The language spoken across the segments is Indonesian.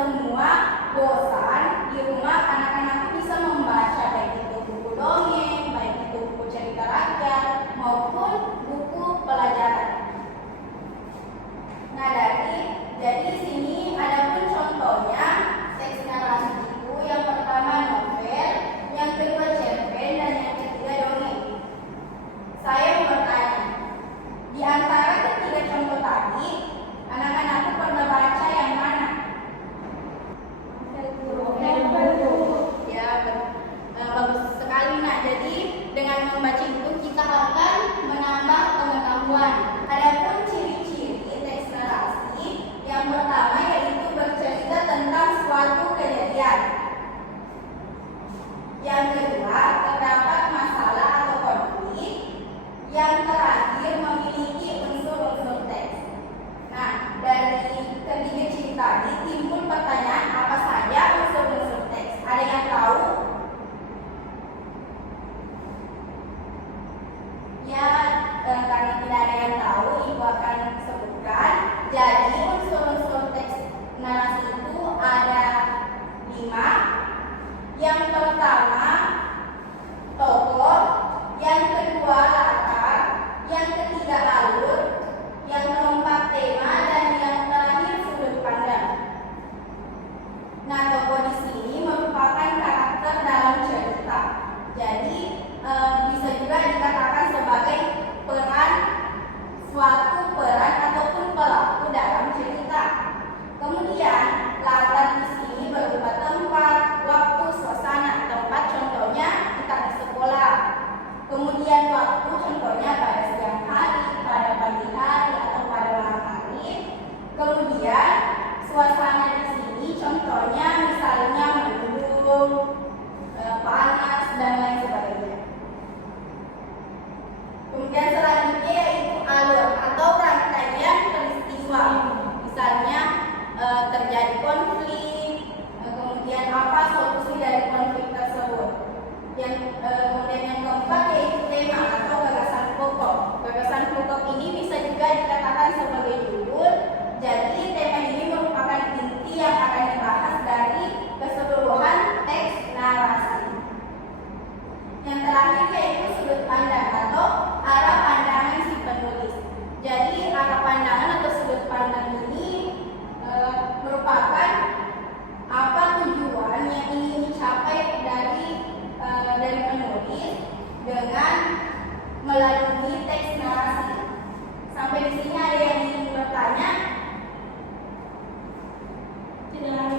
semua bosan di rumah, anak-anak bisa membaca baik itu buku dongeng, baik itu buku cerita rakyat maupun buku pelajaran. Nah, jadi di sini ada pun contohnya teks narasi itu. Yang pertama novel, yang kedua cerpen, dan yang ketiga dongeng. Saya mau bertanya, di antara ketiga contoh tadi, anak-anakku pernah baca yang mana? Ya, bagus sekali. Nah, jadi dengan membaca itu kita akan menambah pengetahuan. Adapun ciri-ciri teks narasi, yang pertama yaitu bercerita tentang suatu kejadian. Yang kedua, terdapat masalah atau konflik. Yang terakhir, memiliki unsur-unsur teks. Nah, dari ketiga ciri tadi timbul pertanyaan, apa saja unsur-unsur teks? Ada yang tahu? Ya, karena tidak ada yang tahu, Ibu akan sebutkan. Jadi unsur-unsur teks narasi itu ada 5. Yang pertama tokoh, yang kedua latar, yang ketiga alur, yang keempat tema, dan yang terakhir sudut pandang. Nah, tokoh di sini merupakan karakter dalam cerita. Jadi bisa juga dikatakan sebagai suatu peran ataupun pelaku dalam cerita. Kemudian latar di sini berupa tempat, waktu, suasana. Tempat contohnya kita di sekolah. Kemudian waktu contohnya pada siang hari, pada pagi hari, atau pada malam hari. Kemudian suasana di sini contohnya misalnya mendung, panas, dan lain sebagainya. Kemudian selanjutnya yaitu alur atau rangkaian peristiwa. Misalnya terjadi konflik, kemudian apa solusi dari konflik tersebut. Kemudian yang keempat yaitu tema atau gagasan pokok. Gagasan pokok ini bisa juga dikatakan sebagai judul. Jadi tema ini merupakan inti yang akan dibahas dari keseluruhan teks narasi. Yang terakhir yaitu sudut pandang atau arah pandangan si penulis. Jadi arah pandangan atau sudut pandang ini merupakan apa tujuan yang ingin dicapai dari penulis dengan melalui teks narasi. Sampai di sini ada yang ingin bertanya? Tidak ada.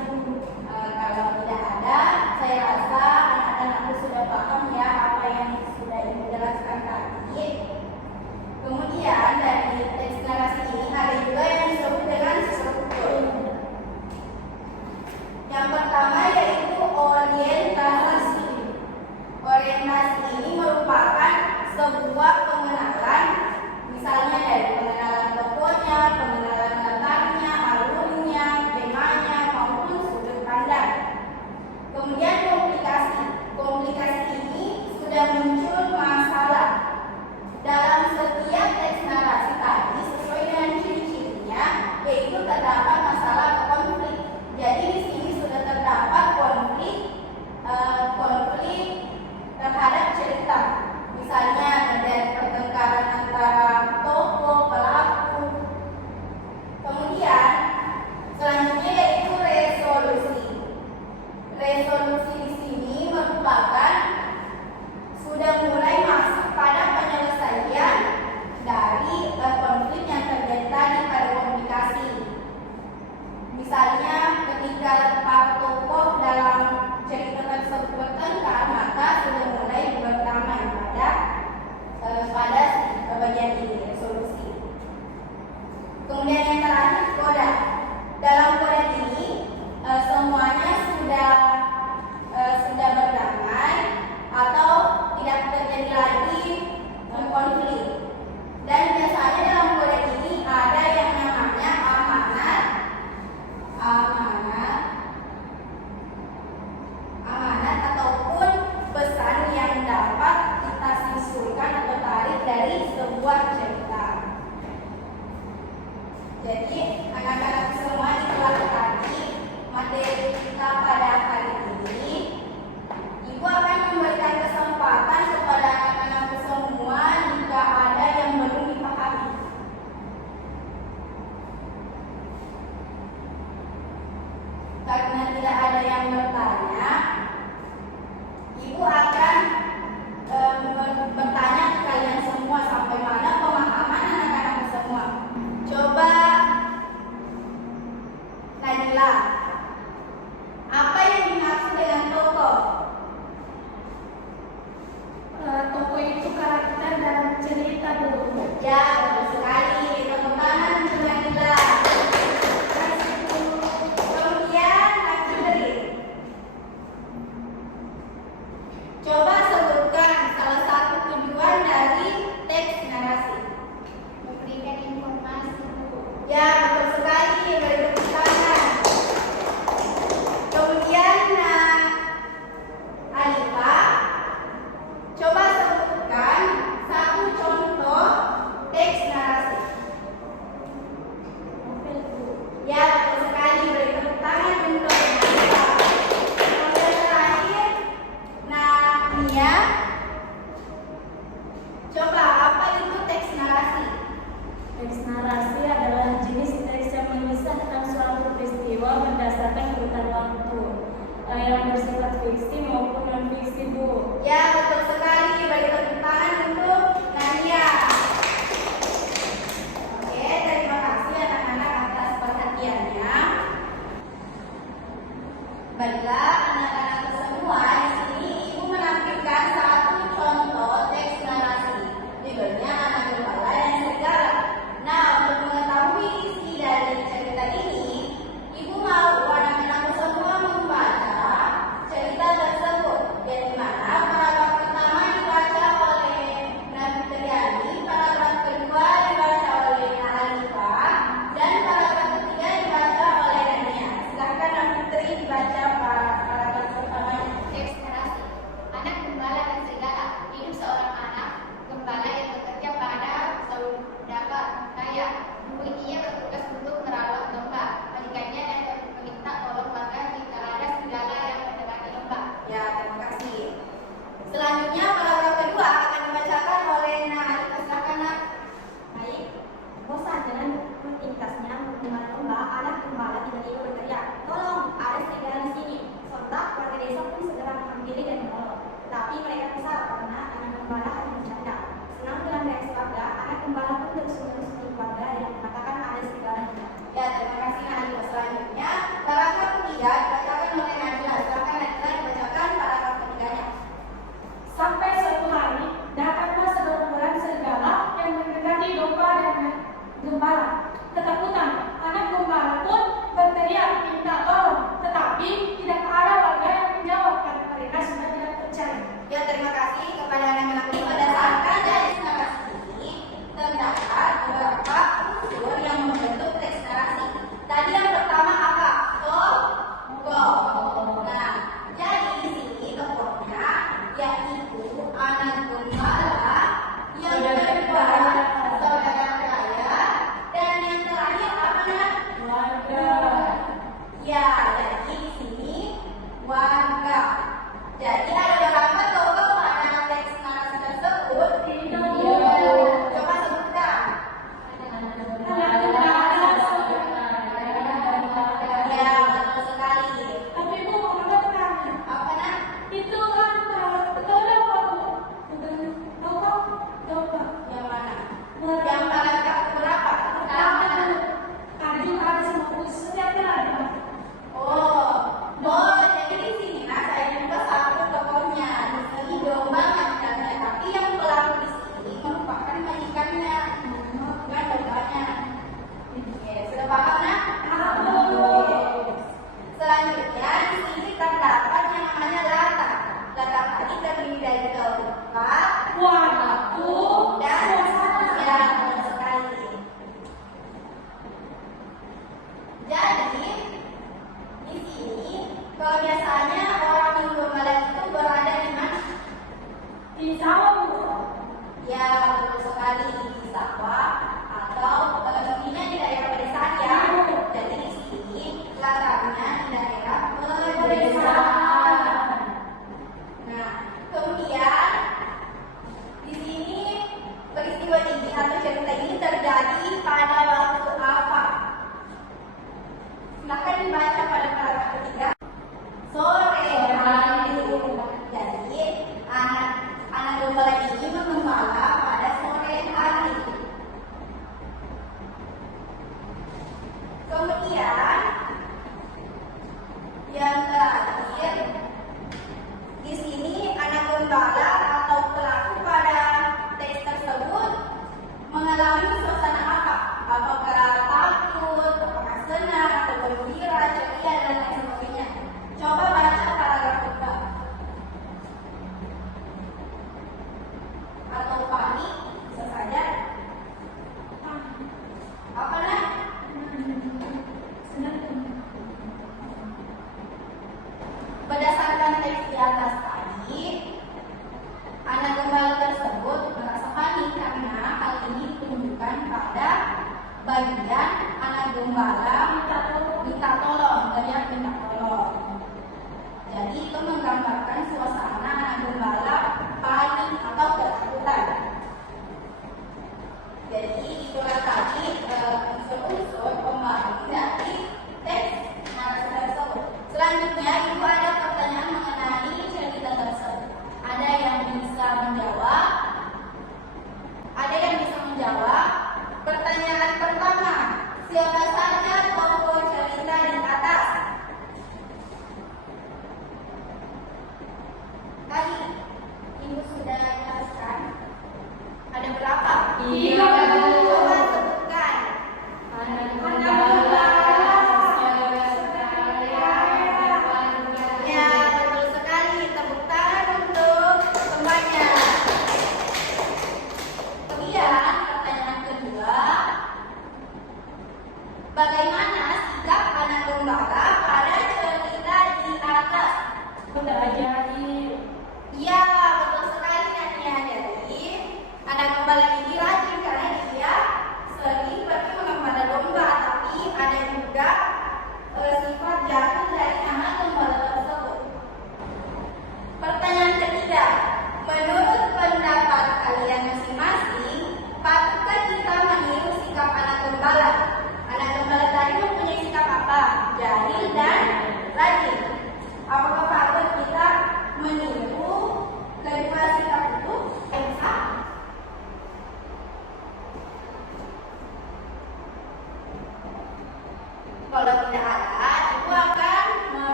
Kalau tidak ada, saya rasa anak-anakku sudah paham ya apa yang sudah Ibu jelaskan tadi. Kemudian dari teks narasi ini ada juga yang disebut dengan struktur. Yang pertama yaitu orientasi. Orientasi ini merupakan sebuah pengenalan, misalnya dari pengenalan tokohnya, pengenalan latarnya, alurnya, temanya, maupun sudut pandang. Kemudian komplikasi karena tidak ada yang bertanya, Ibu akan bertanya ke kalian semua sampai mana pemahaman anak-anak semua. Coba Nadila, apa yang dimaksud dengan tokoh? Tokoh itu karakter dalam cerita, Bu. Ya, betul sekali. Tepuk tangan untuk Nadila. Kemudian Nakidri, coba sebutkan salah satu tujuan dari teks narasi. Memberikan informasi, Bu. Ya, betul sekali. Beri tepuk tangan. Kemudian Alifa, coba sebutkan satu contoh teks narasi. Novel, Bu. Ya, betul sekali. Beri tepuk tangan untuk Alifa. Kemudian terakhir, Nia, coba apa itu teks narasi? Teks narasi adalah jenis teks yang mengisahkan suatu peristiwa berdasarkan urutan waktu, yang bersifat fiksi maupun non-fiksi, Bu. Ya, betul sekali. Beri tepuk tangan untuk Nadia. Oke, terima kasih anak-anak atas perhatiannya. Baiklah, anak-anak semua, di sini Ibu menampilkan satu contoh teks narasi. Judulnya Anak Gembala dan Serigala. Nah, untuk mengetahui isi dari cerita ini, Ibu mau anak-anak semua membaca cerita tersebut. Yang dimana paragraf pertama dibaca oleh Nabi Triani, paragraf kedua dibaca oleh Alifa, dan paragraf ketiga dibaca oleh Nania. Silakan Nabi Tri dibaca paragraf pertama. Teks narasi. Anak gembala dan serigala. Hidup seorang anak gembala yang bekerja pada saudagar kaya. Dulu ia bertugas untuk merawat domba, majikannya dan meminta tolong warga jika ada serigala yang mendatangi domba. Ya, terima kasih. Selanjutnya paragraf kedua akan dibacakan oleh Alifa. Silakan, Nak. Baik, bosan dengan rutinitasnya mengembala domba, anak gembala tiba-tiba berteriak, "Tolong, ada serigala di sini!" Sontak warga desa pun segera menghampiri dan menolong. Tapi mereka kesal karena anak gembala hanya bercanda. Senang dengan reaksi warga, anak gembala pun terus-menerus menipu warga yang mengatakan ada serigala di sana. Ya, terima kasih Nadila. Selanjutnya paragraf ketiga dibacakan oleh Nadila. Silakan Nadila dibacakan paragraf ketiganya. Sampai suatu hari, datanglah segerombolan serigala yang mendekati domba dan gembala. Ketakutan, anak gembala pun berteriak minta tolong, tetapi tidak ada warga yang menjawab karena mereka sudah tidak percaya. Ya, terima kasih kepada anak-anak ini. Berdasarkan dari narasi ini terdapat beberapa unsur yang membentuk teks narasi. Tadi yang pertama apa? Tokoh. Nah, jadi di sini tokohnya yaitu anak gembala, yang kedua saudara kaya, dan yang terakhir apa, Nak? Warga. Ya, jadi di sini warga. Jadi ada berapa tokoh pada teks narasi tersebut? Iya. Coba sebutkan. Anak gembala, Ya, betul sekali. tapi Bu, ada tanya. Apa, Nak? Itu kan kenapa, Bu? Bukan domba. Yang mana? Yang paragraf berapa? Pertama, Kaju ada semua khususnya kan ada. Oh, jadi di sini Nak, saya juga satu tokohnya. Di sini domba majikannya, tapi yang pelaku di sini merupakan majikannya, bukan dombanya. Oke, sudah paham, Nak? Selanjutnya di sini terdapat yang namanya latar. Latar tadi terdiri dari tempat, Waktu, dan suasana. ya, betul sekali. Jadi di sini kalau biasanya orang yang gembala itu berada di mana? Di sawah, Bu. Ya, betul sekali, di sawah atau intinya di daerah pedesaan ya. Jadi di sini latarnya di daerah pedesaan. Nah, kemudian di sini peristiwa ini atau cerita ini terjadi pada waktu apa? Silahkan dibaca pada paragraf ketiga.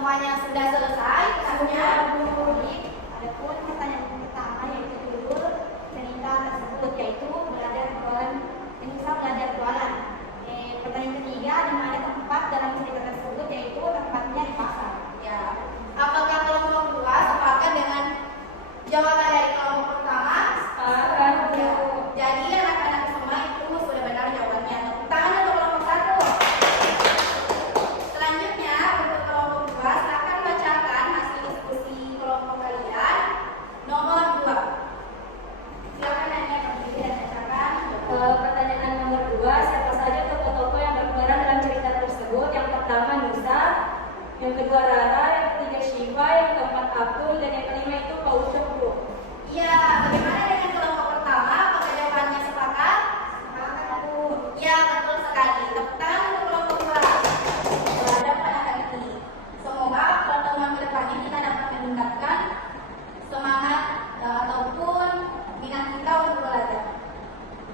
semuanya sudah selesai kelasnya. Adapun pertanyaan pertama yaitu judul cerita tersebut yaitu belajar jualan, misal belajar jualan. Pertanyaan ketiga, di mana tempat dalam cerita tersebut yaitu tempatnya di pasar. Ya. Apakah kelompok 2 sepakat dengan jawaban dari kelompok pertama? Sepakat, Bu. Ya. Jadi anak-anak semua itu sudah benar jawabannya. Tepuk tangan untuk kelompok 1. Selanjutnya untuk kelompok 2 silakan bacakan hasil diskusi kelompok kalian nomor 2. Silakan nanya berdiri dan bacakan. Pertanyaan nomor 2, siapa saja tokoh-tokoh yang berperan dalam cerita tersebut? Yang pertama Nusa, yang kedua Rara, yang ketiga Shiva, yang keempat Abdul, dan yang kelima itu Pak Ucok, Bu. Ya, bagaimana dengan kelompok pertama? Apakah jawabannya sepakat? Sepakat, Bu. Ya, betul sekali. Tepuk tangan untuk kelompok 2. Terhadap pada hari ini. Semoga pertemuan kedepannya kita dapat meningkatkan semangat ataupun minat kita untuk belajar.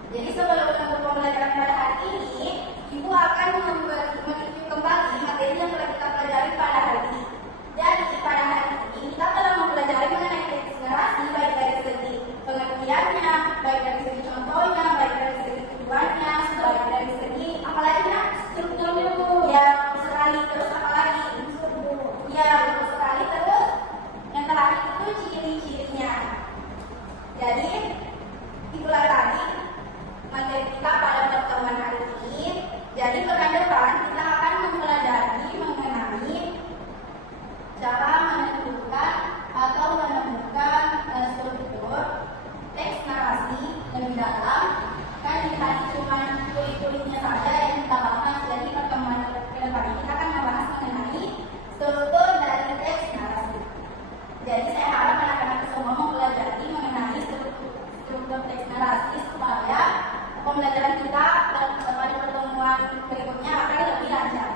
Jadi sebelum menutup pembelajaran pada hari ini, Ibu akan mereview kembali materi yang telah kita pelajari pada hari ini. Jadi pada hari ini kita telah mempelajari mengenai kritis narasi baik dari segi pengertiannya, baik dari segi contohnya, baik dari segi tujuannya, baik dari segi apa lagi ya? Strukturnya, Bu. Ya, betul sekali. Terus apa lagi? Ya, betul sekali. Terus yang terakhir itu ciri-cirinya. Jadi itulah tadi materi kita pada pertemuan hari ini. Jadi pekan depan kita akan mempelajari mengenai cara menentukan atau menemukan struktur teks narasi lebih dalam. Kan ini tadi cuma kulit-kulitnya saja yang kita bahas. Jadi pertemuan ke depan ini kita akan membahas mengenai struktur dari teks narasi. Jadi saya harap anak-anak semua mempelajari mengenai struktur teks narasi supaya pembelajaran kita pada pertemuan berikutnya akan lebih lancar.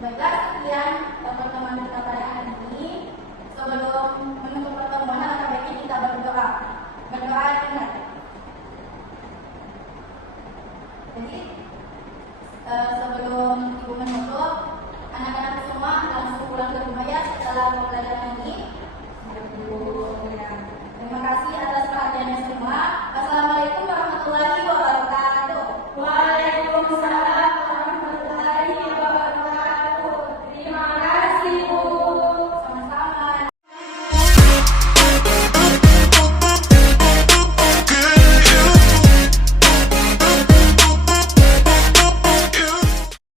Baiklah, sekian pertemuan kita pada hari ini. Sebelum menutup pertemuan, alangkah baiknya kita berdoa. Berdoa ingat. Jadi sebelum Ibu menutup, anak-anak semua langsung pulang ke rumah ya setelah pembelajaran ini. Terima kasih atas perhatiannya semua. Assalamualaikum warahmatullahi wabarakatuh.